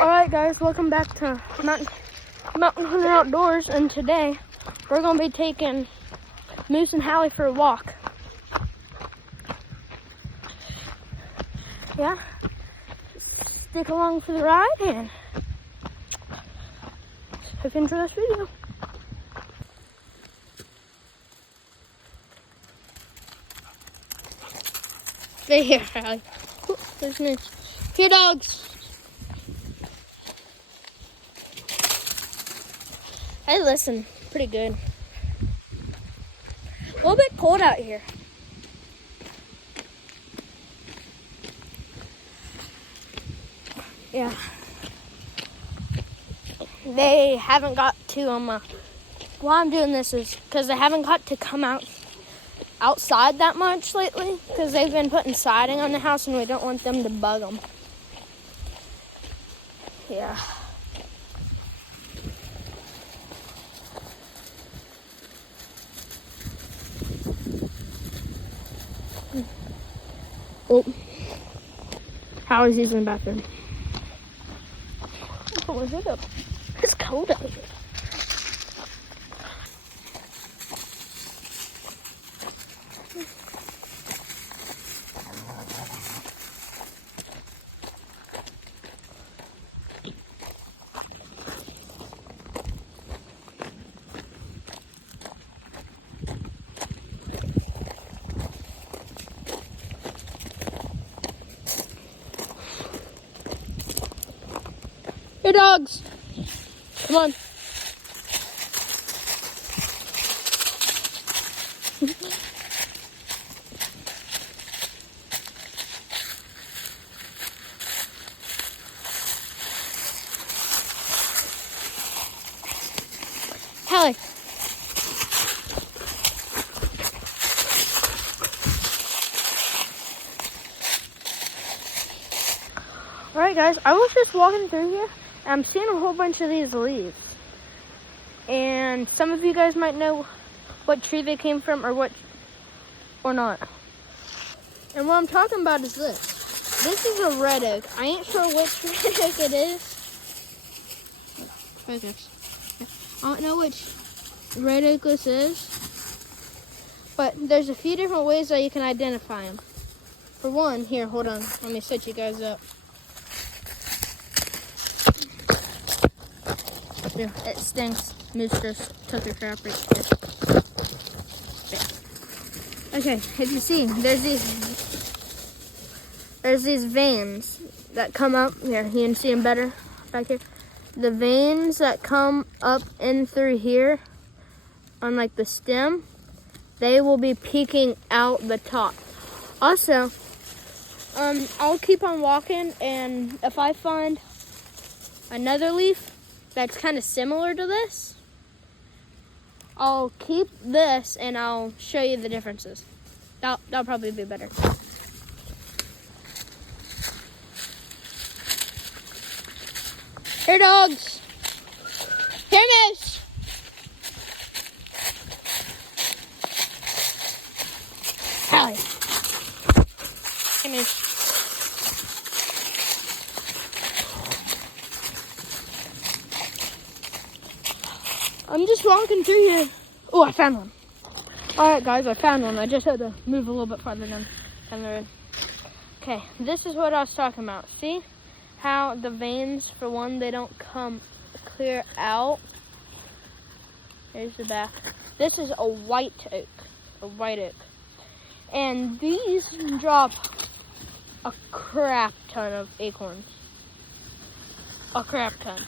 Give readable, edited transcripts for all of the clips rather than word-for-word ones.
Alright guys, welcome back to Mountain Hunter Outdoors, and today we're going to be taking Moose and Hallie for a walk. Yeah, stick along for the ride and hope you enjoy this video. Stay here, Hallie. Ooh, there's Moose. Here, dogs. Hey, listen, pretty good. A little bit cold out here. Yeah. They haven't got to, why I'm doing this is because they haven't got to come outside that much lately because they've been putting siding on the house and we don't want them to bug them. Yeah. Oh, Howie's using the bathroom. Oh, is it up? It's cold out here. Hey, dogs. Come on. Hallie. Alright guys, I was just walking through here. I'm seeing a whole bunch of these leaves. And some of you guys might know what tree they came from or not. And what I'm talking about is this. This is a red oak. I ain't sure which red oak it is. Focus. I don't know which red oak this is. But there's a few different ways that you can identify them. For one, here, hold on. Let me set you guys up. Yeah, it stinks. Moose just took a crap right there. Okay, as you see, there's these veins that come up. Here, you can see them better back here. The veins that come up in through here on like the stem, they will be peeking out the top. Also, I'll keep on walking, and if I find another leaf that's kind of similar to this, I'll keep this and I'll show you the differences. That'll probably be better. Here, dogs. Here, Moose. Hallie. Here, Moose. I'm just walking through here. Oh, I found one. Alright guys, I found one. I just had to move a little bit farther down the road. Okay, this is what I was talking about. See how the veins, for one, they don't come clear out. There's the back. This is a white oak. A white oak. And these drop a crap ton of acorns. A crap ton.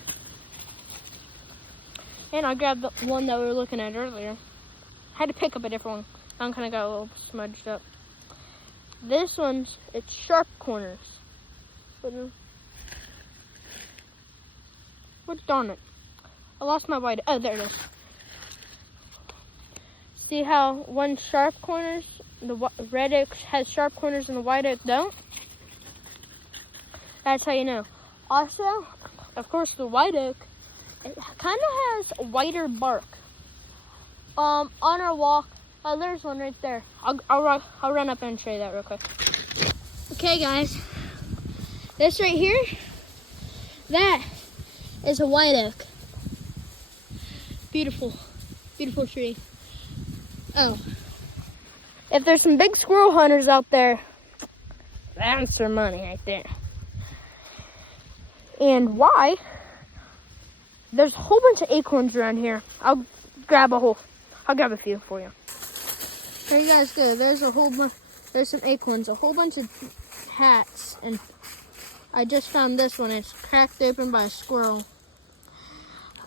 And I grabbed the one that we were looking at earlier. I had to pick up a different one. I'm kind of got a little smudged up. This one's, it's sharp corners. What, darn it. I lost my white, oh, there it is. See how one sharp corners, the red oak has sharp corners and the white oak don't? That's how you know. Also, of course, the white oak, it kind of has whiter bark. On our walk, there's one right there. I'll run up and show you that real quick. Okay, guys, this right here, That is a white oak. Beautiful, beautiful tree. Oh, if there's some big squirrel hunters out there, that's their money right there. And why? There's a whole bunch of acorns around here. I'll grab a few for you. There you guys go. There's some acorns, a whole bunch of hats, and I just found this one. It's cracked open by a squirrel.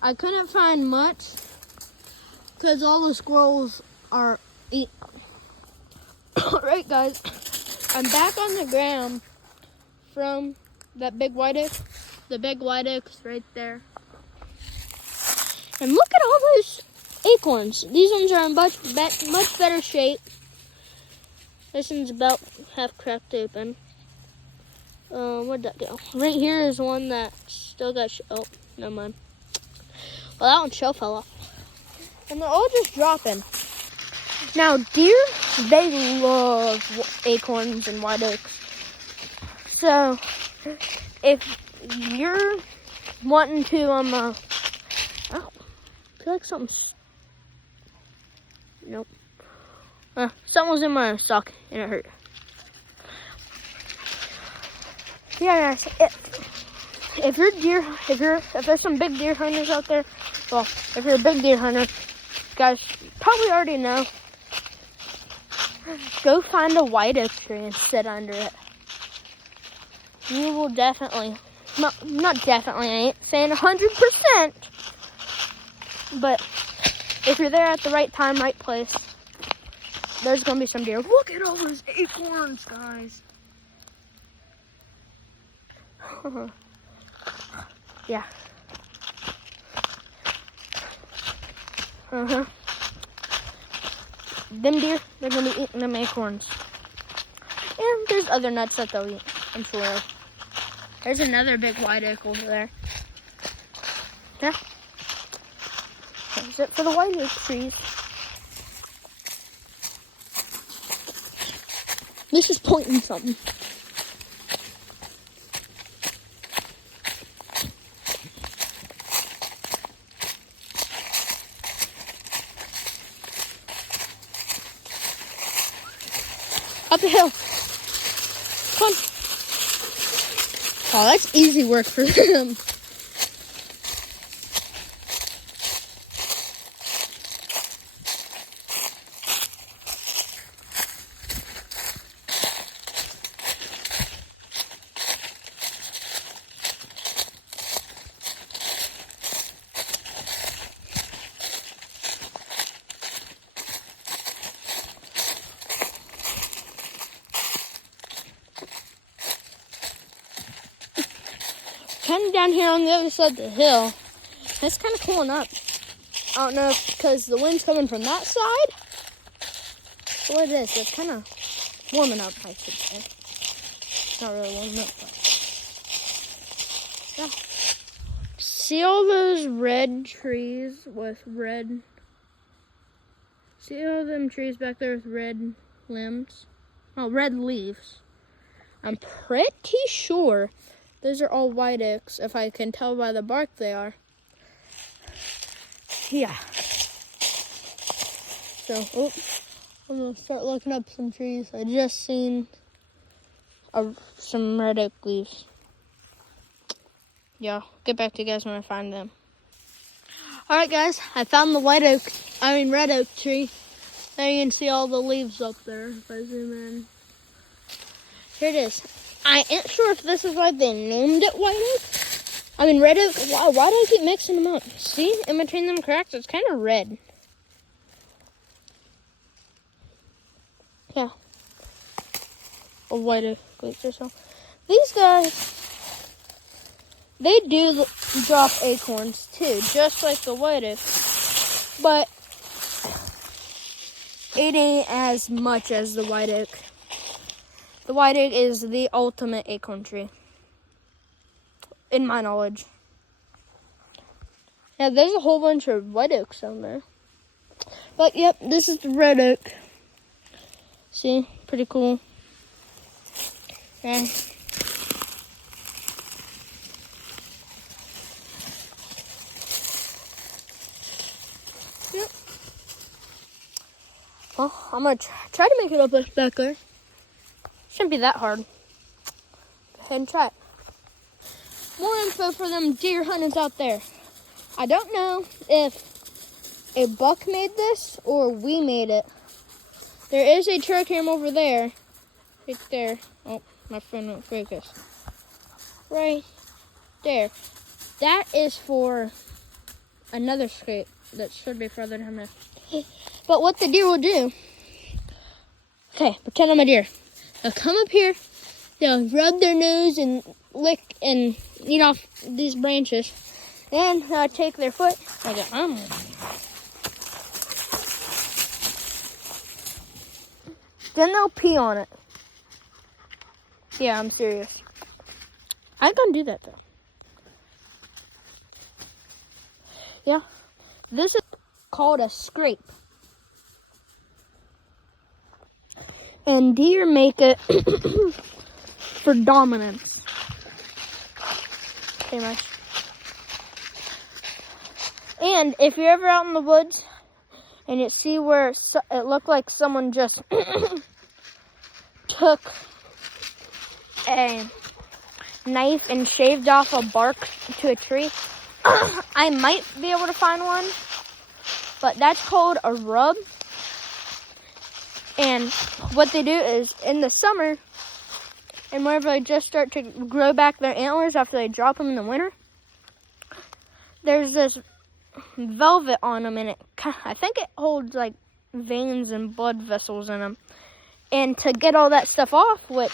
I couldn't find much because all the squirrels are eat. Alright guys, I'm back on the ground from that big white oak. The big white oak's right there. And look at all those acorns. These ones are in much better shape. This one's about half cracked open. Where'd that go? Right here is one that still got oh, never mind. Well, that one shell fell off. And they're all just dropping. Now, deer, they love acorns and white oaks. So, if you're wanting to, oh, I feel like something's, nope. Something was in my sock and it hurt. Yeah, guys, if there's some big deer hunters out there, well, if you're a big deer hunter, you guys probably already know, go find a white oak tree and sit under it. You will definitely, not definitely, I ain't saying 100%, but if you're there at the right time, right place, there's going to be some deer. Look at all those acorns, guys. Yeah. Them deer, they're going to be eating them acorns. And there's other nuts that they'll eat, I'm sure of. There's another big white oak over there. Yeah. That's it for the white oak trees. This is pointing something. Up the hill. Come on. Oh, that's easy work for them. Kind of down here on the other side of the hill. It's kind of cooling up. I don't know if because the wind's coming from that side. But what it is, it's kind of warming up, I should say. It's not really warming up, but yeah. See all those red trees with red? See all them trees back there with red limbs? Oh, red leaves. I'm pretty sure those are all white oaks, if I can tell by the bark they are. Yeah. So, I'm going to start looking up some trees. I just seen some red oak leaves. Yeah, get back to you guys when I find them. Alright guys, I found the red oak tree. There you can see all the leaves up there if I zoom in. Here it is. I ain't sure if this is why they named it white oak. Red oak. Why do I keep mixing them up? See, in between them cracks, it's kind of red. Yeah. Or white oak leaves or so. These guys, they do drop acorns too, just like the white oak. But it ain't as much as the white oak. The white oak is the ultimate acorn tree, in my knowledge. Yeah, there's a whole bunch of white oaks down there. But, yep, this is the red oak. See? Pretty cool. Yeah. Well, I'm going to try to make it up back there. Shouldn't be that hard. Go ahead and try it. More info for them deer hunters out there. I don't know if a buck made this or we made it. There is a trail cam over there. Right there. Oh, my phone won't focus. Right there. That is for another scrape that should be further down there. But what the deer will do, okay, pretend I'm a deer. They'll come up here, they'll rub their nose and lick and eat off these branches. And take their foot and go, Then they'll pee on it. Yeah, I'm serious. I ain't gonna do that though. Yeah, this is called a scrape. And deer make it for dominance. Pretty much. And if you're ever out in the woods and you see where it looked like someone just took a knife and shaved off a bark to a tree, I might be able to find one, but that's called a rub. And what they do is in the summer, and whenever they just start to grow back their antlers after they drop them in the winter, there's this velvet on them, and I think it holds like veins and blood vessels in them. And to get all that stuff off, which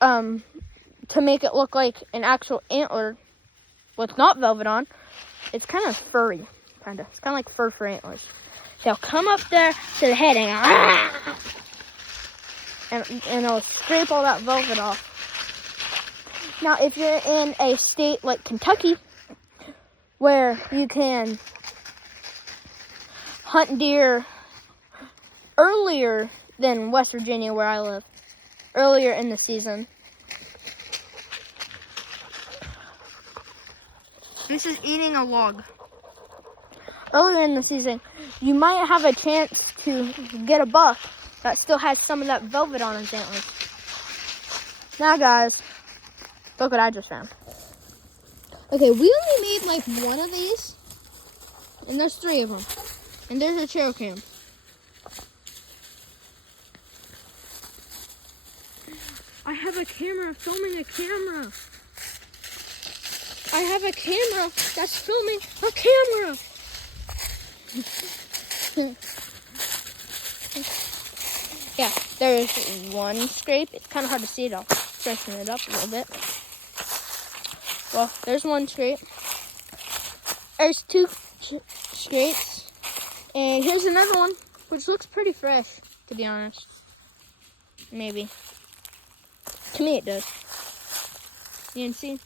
to make it look like an actual antler with not velvet on, it's kind of furry, It's kind of like fur for antlers. So I'll come up there to the head and I'll scrape all that velvet off. Now, if you're in a state like Kentucky, where you can hunt deer earlier than West Virginia, where I live, earlier in the season. This is eating a log. Earlier in the season, you might have a chance to get a buck that still has some of that velvet on his antlers. Now, guys, look what I just found. Okay, we only made like one of these, and there's 3 of them. And there's a trail cam. I have a camera filming a camera. I have a camera that's filming a camera. Yeah, there's one scrape. It's kind of hard to see it. I'll strengthen it up a little bit. Well, there's one scrape. There's 2 scrapes. And here's another one, which looks pretty fresh, to be honest. Maybe. To me, it does. You can see?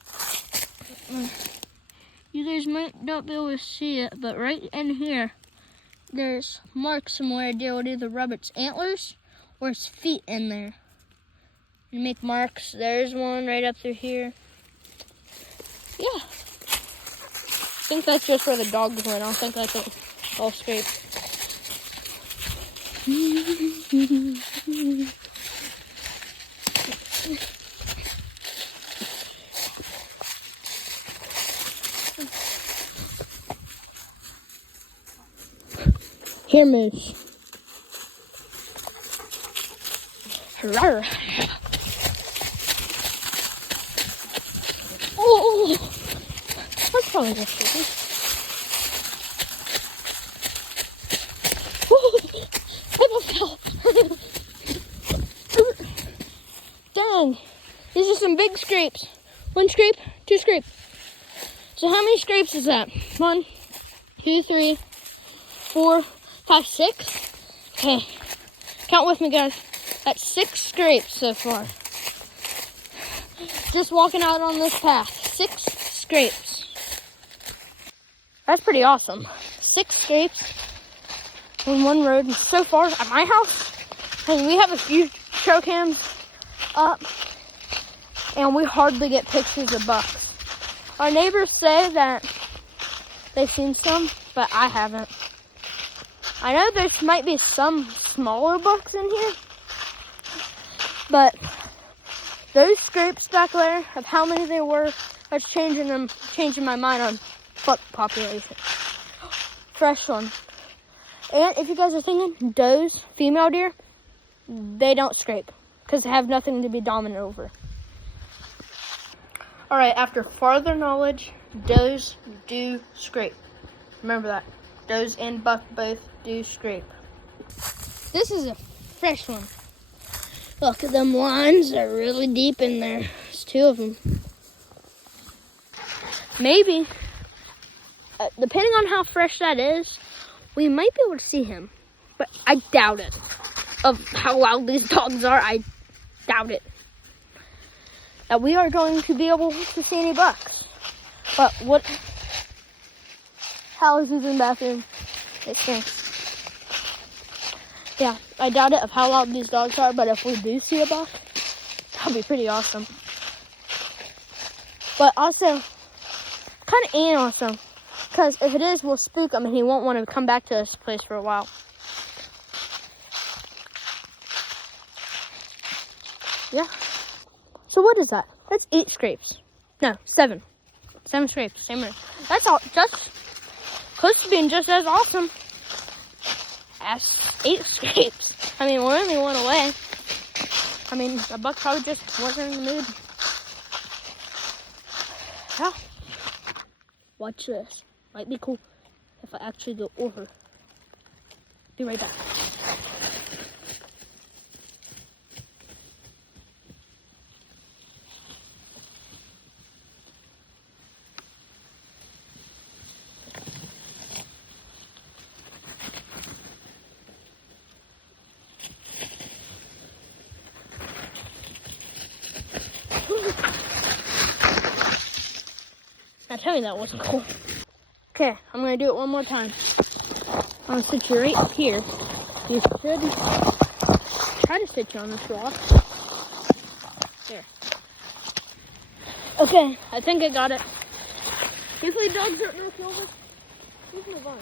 You guys might not be able to see it, but right in here, there's marks somewhere. Deer will either rub its antlers or its feet in there. You make marks. There's one right up through here. Yeah. I think that's just where the dogs went. I don't think that's all scraped. Here, moose. Rawr. Oh, that's probably just stupid. I almost fell. Dang, these are some big scrapes. 1 scrape, 2 scrape. So how many scrapes is that? 1, 2, 3, 4, 5, 6. Okay, count with me, guys. That's 6 scrapes so far. Just walking out on this path. 6 scrapes. That's pretty awesome. 6 scrapes on one road. And so far at my house, and we have a few trail cams up, and we hardly get pictures of bucks. Our neighbors say that they've seen some, but I haven't. I know there might be some smaller bucks in here, but those scrapes back there of how many there were, that's changing my mind on buck population. Fresh one. And if you guys are thinking, does, female deer, they don't scrape because they have nothing to be dominant over. All right, after further knowledge, does do scrape. Remember that. Does and buck both do scrape. This is a fresh one. Look at them lines, they're really deep in there. There's two of them. Maybe, depending on how fresh that is, we might be able to see him. But I doubt it. Of how loud these dogs are, I doubt it. That we are going to be able to see any bucks. But what? Hallie's in the bathroom. It's me. Yeah, I doubt it of how loud these dogs are, but if we do see a buck, that'll be pretty awesome. But also, kind of ain't awesome. Because if it is, we'll spook him and he won't want to come back to this place for a while. Yeah. So what is that? That's 8 scrapes. No, 7. 7 scrapes, same way. That's all, just close to being just as awesome as 8 scrapes. I mean, we're only one away. I mean, the buck probably just wasn't in the mood. Yeah. Watch this. Might be cool if I actually go over. Be right back. Now tell me that wasn't cool. Okay, I'm gonna do it one more time. I'm gonna sit you right up here. You should try to sit you on this rock. There. Okay, I think I got it. Usually dogs don't knock over. Let's move on.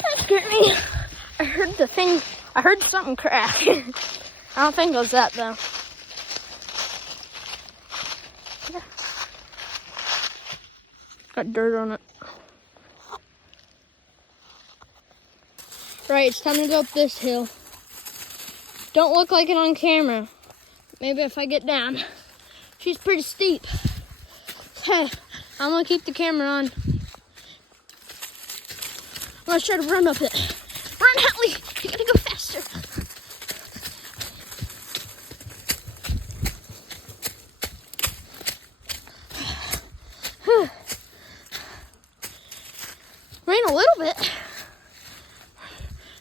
That scared me. I heard something crack. I don't think it was that though. Yeah. Got dirt on it. Right, it's time to go up this hill. Don't look like it on camera. Maybe if I get down. She's pretty steep. Hey, I'm gonna keep the camera on. I'm gonna try to run up it. Run, Hallie! You gotta go faster. Rain a little bit.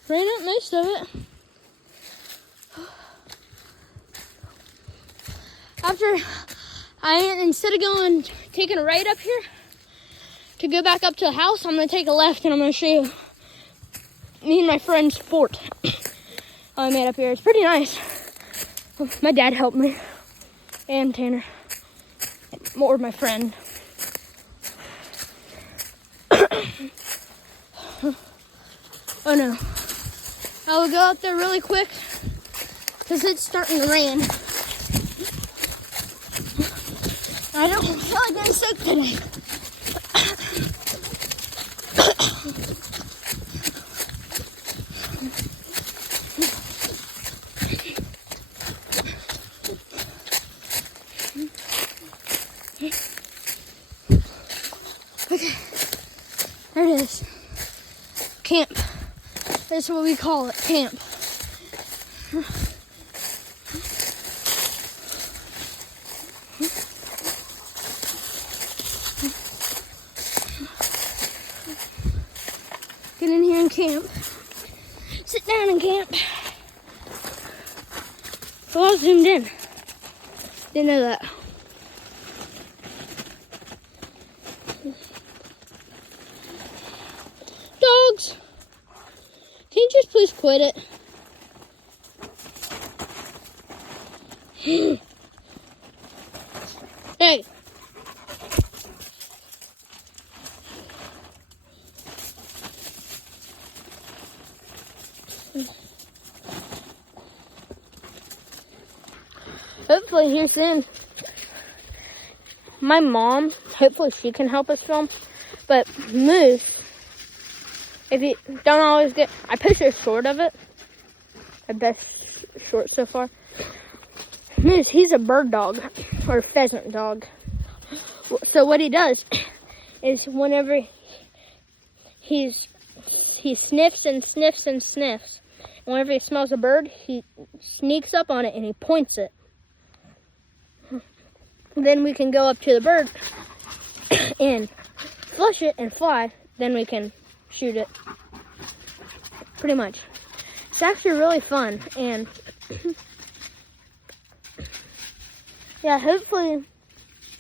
Rain up most of it. Instead of taking a right up here to go back up to the house, I'm gonna take a left and I'm gonna show you me and my friend's fort I made up here. It's pretty nice. My dad helped me and Tanner, more my friend. Oh no, I will go out there really quick because it's starting to rain. I don't feel like getting soaked today. Okay, there it is. Camp. That's what we call it, camp. Get in here and camp. Sit down and camp. So I zoomed in. Didn't know that. Dogs, can you just please quit it? Hey. Hopefully here soon. My mom, hopefully she can help us film. But Moose, if you don't always get, I posted a short of it. The best short so far. Moose, he's a bird dog or pheasant dog. So what he does is whenever he sniffs and sniffs and sniffs, and whenever he smells a bird, he sneaks up on it and he points it. Then we can go up to the bird and flush it and fly. Then we can shoot it. Pretty much. It's actually really fun. And yeah, hopefully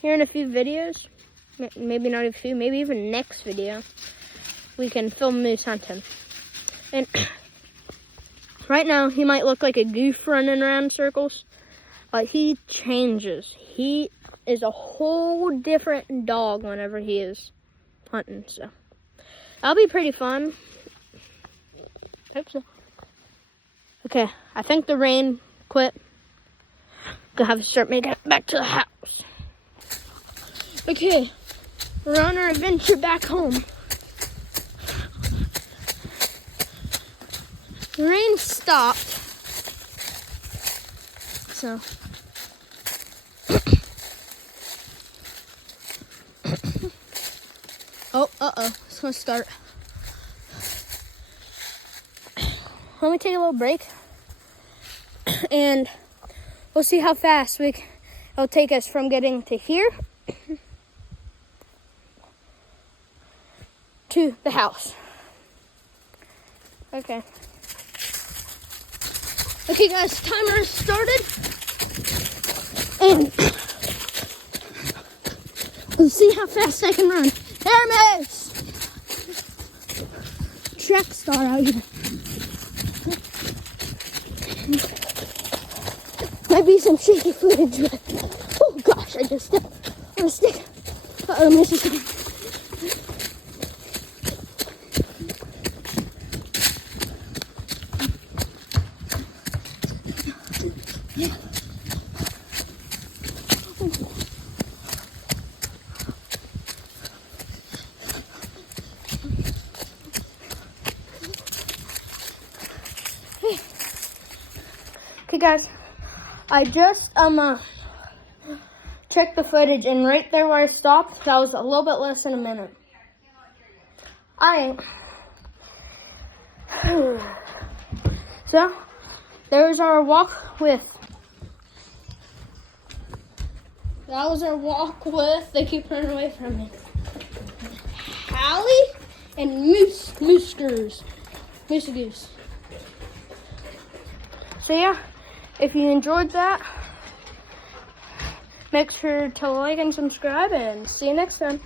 here in a few videos, maybe not a few, maybe even next video, we can film moose hunting. And right now, he might look like a goof running around in circles, but he changes. He is a whole different dog whenever he is hunting, so that'll be pretty fun. Hope so. Okay, I think the rain quit. Gonna have to start making it back to the house. Okay, we're on our adventure back home. The rain stopped, so it's gonna start. Let me take a little break, and we'll see how fast it'll take us from getting to here to the house. Okay. Okay, guys, timer has started, and let's see how fast I can run. There, Miss! Track star out here. Might be some shaky footage, but oh gosh, I just stepped on a stick. Uh-oh, Miss is coming. Okay, guys, I just checked the footage, and right there where I stopped, that was a little bit less than a minute. So there's our walk with. That was our walk with. They keep running away from me. Hallie and Moose Goose. So yeah, if you enjoyed that, make sure to like and subscribe, and see you next time.